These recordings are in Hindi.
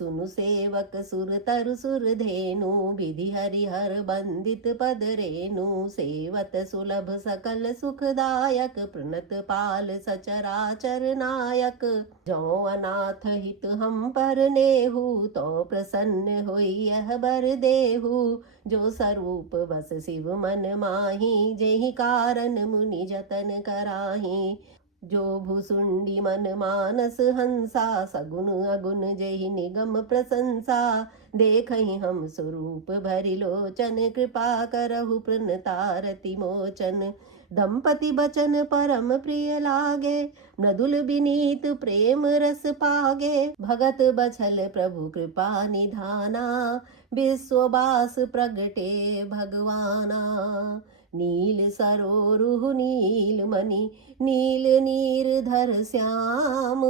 सुनु सेवक सुर तरु सुर धेनु, विधि हरिहर बंदित पद रेनु। सेवत सुलभ सकल सुखदायक, प्रणत पाल सचराचर नायक। जो अनाथ हित हम पर नेहु, तो प्रसन्न होई यह बर देहु। जो स्वरूप बस शिव मन माही, जेहि कारण मुनि जतन कराही। जो भुसुंडी मन मानस हंसा, सगुन अगुन जेहि निगम प्रशंसा। देखहि हम स्वरूप भरि लोचन, कृपा करहु प्रणतारति मोचन। दंपति बचन परम प्रिय लागे, मृदुल विनीत प्रेम रस पागे। भगत बछल प्रभु कृपा निधाना, विश्ववास प्रगटे भगवाना। नील सरोरुह नील मणि, नील नीरधर श्याम।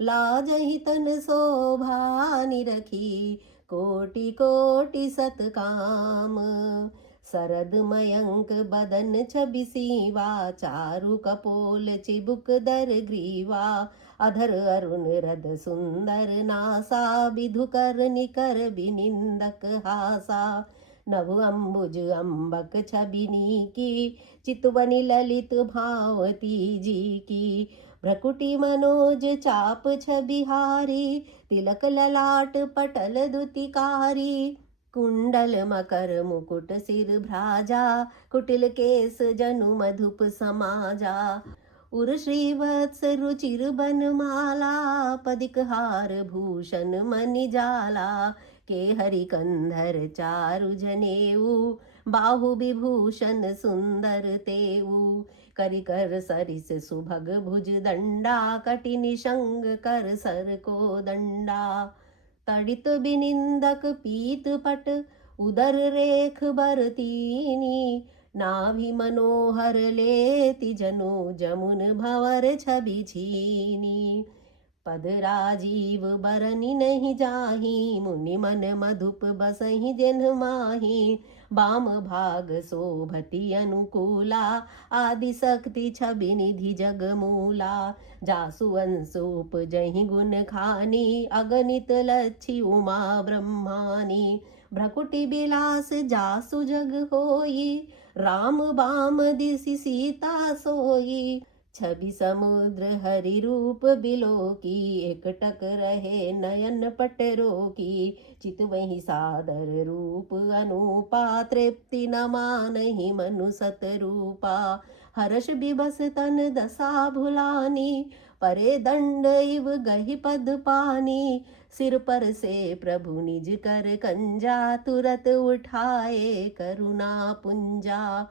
लाजहि तन शोभा निरखी, कोटि कोटि सतकाम। शरद मयंक बदन छवि सीवा, चारु कपोल चिबुक दर ग्रीवा। अधर अरुण रद सुंदर नासा, विधुकर निकर बिनिंदक हासा। नभ अम्बुज अम्बक छबिनी की, चितवनी ललित भावती जी की। भ्रकुटी मनोज चाप छबिहारी, तिलक ललाट पटल दुतिकारी। कुंडल मकर मुकुट सिर भ्राजा, कुटिल केस जनु मधुप समाजा। उर श्रीवत्स रुचिर बनमाला, पदिक हार भूषण मणि जाला। के हरि कंधर चारु जनेऊ, बाहु विभूषण सुंदर तेऊ। करिकर सरिस सुभग भुज दंडा, कटि निषंग कर सर को दंडा। तड़ित बिनिंदक पीत पट, उदर रेख बरतीनी। नाभि मनोहर लेति जनु, जमुन भंवर छवि छीनी। पद राजीव बरनि नहीं जाही, मुनि मन मधुप बसहि जेन्ह माही। बाम भाग शोभति अनुकूला, आदि शक्ति छवि निधि जग मूला। जासु अंश उपजहि गुण खानी, अगणित लक्षि उमा ब्रह्मानी। भ्रकुटि बिलास जासु जग होई, राम बाम दिसि सीता सोई। छवि समुद्र हरि रूप बिलोकी, एकटक रहे नयन पट रोकी। चितवहि सादर रूप अनुपा, तृप्ति न मानहि मनु सत रूपा। हर्ष विबस तन दशा भुलानी, परे दंड इव गहि पद पानी। सिर पर से प्रभु निज कर कंजा, तुरत उठाए करुणा पुंजा।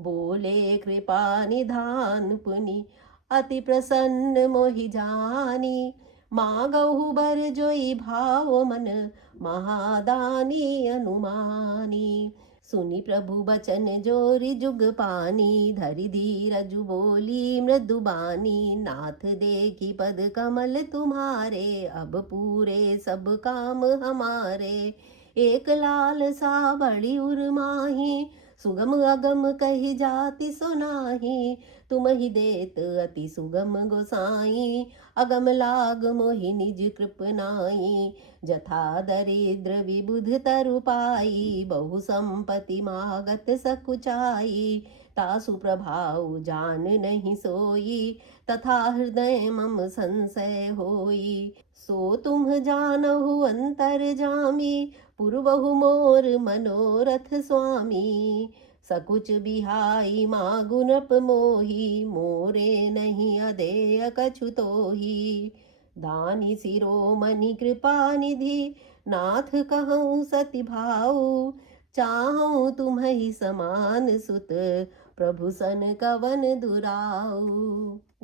बोले कृपा निधान पुनि, अति प्रसन्न मोहि जानी। मांगहु बर जोई भाव मन, महादानी अनुमानी। सुनि प्रभु बचन जोरि जुग पानी, धरि धीरजु बोली मृदु बानी। नाथ देखी पद कमल तुम्हारे, अब पूरे सब काम हमारे। एक लाल सा बड़ी उर माही, सुगम अगम कही जाति सुनाही। तुम ही देत अति सुगम गोसाई, अगम लाग मोहि निज कृप नाई। जथा दरिद्र विबुध तरु पाई, बहु संपत्ति मागत सकुचाई। तासु प्रभाव जान नहीं सोई, तथा हृदय मम संशय होई। सो तुम जानहु अंतर जामी, पूर्वहु मोर मनोरथ स्वामी। सकुच बिहाई मागु नृप मोही, मोरे नहीं अदेय कछु तोही। दानी शिरोमणि कृपा निधि, नाथ कहूँ सति भाऊ। चाहूँ तुम्हि समान सुत, प्रभु सन कवन दुराऊ।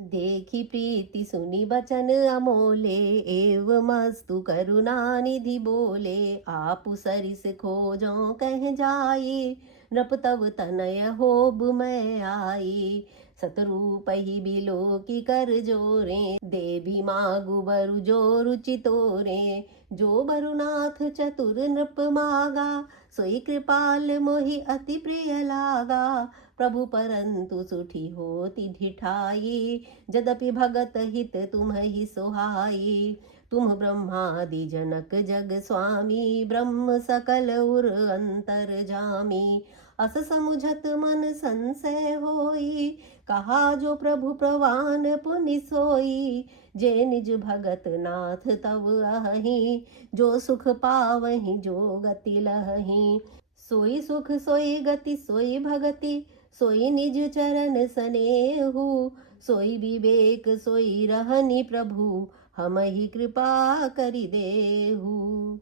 देखी प्रीति सुनि बचन अमोले, एवमस्तु करुणा निधि बोले। आपु सरिस खोजो कह जाई, नृप तव तनय होब मैं आई। सतरूपहि बिलो की कर जोरे, देवी मागु बरु जो रुचि तोरे। जो बरुनाथ चतुर नृप मागा, सोई कृपाल मोहि अति प्रिय लागा। प्रभु परंतु सुठी होती ढिठाई, जदपि भगत हित तुम्हि सोहाई। तुम ब्रह्मादि जनक जग स्वामी, ब्रह्म सकल उर अंतर जामी। अस समुझत मन संशय होई, कहा जो प्रभु प्रवान पुनि सोई। जे निज भगत नाथ तब अहि, जो सुख पावहि जो गति लहहि। सोई सुख सोई गति सोई भगति, सोई निज चरण सनेहु। सोई विवेक सोई रहनि प्रभु, हम ही कृपा करि देहु।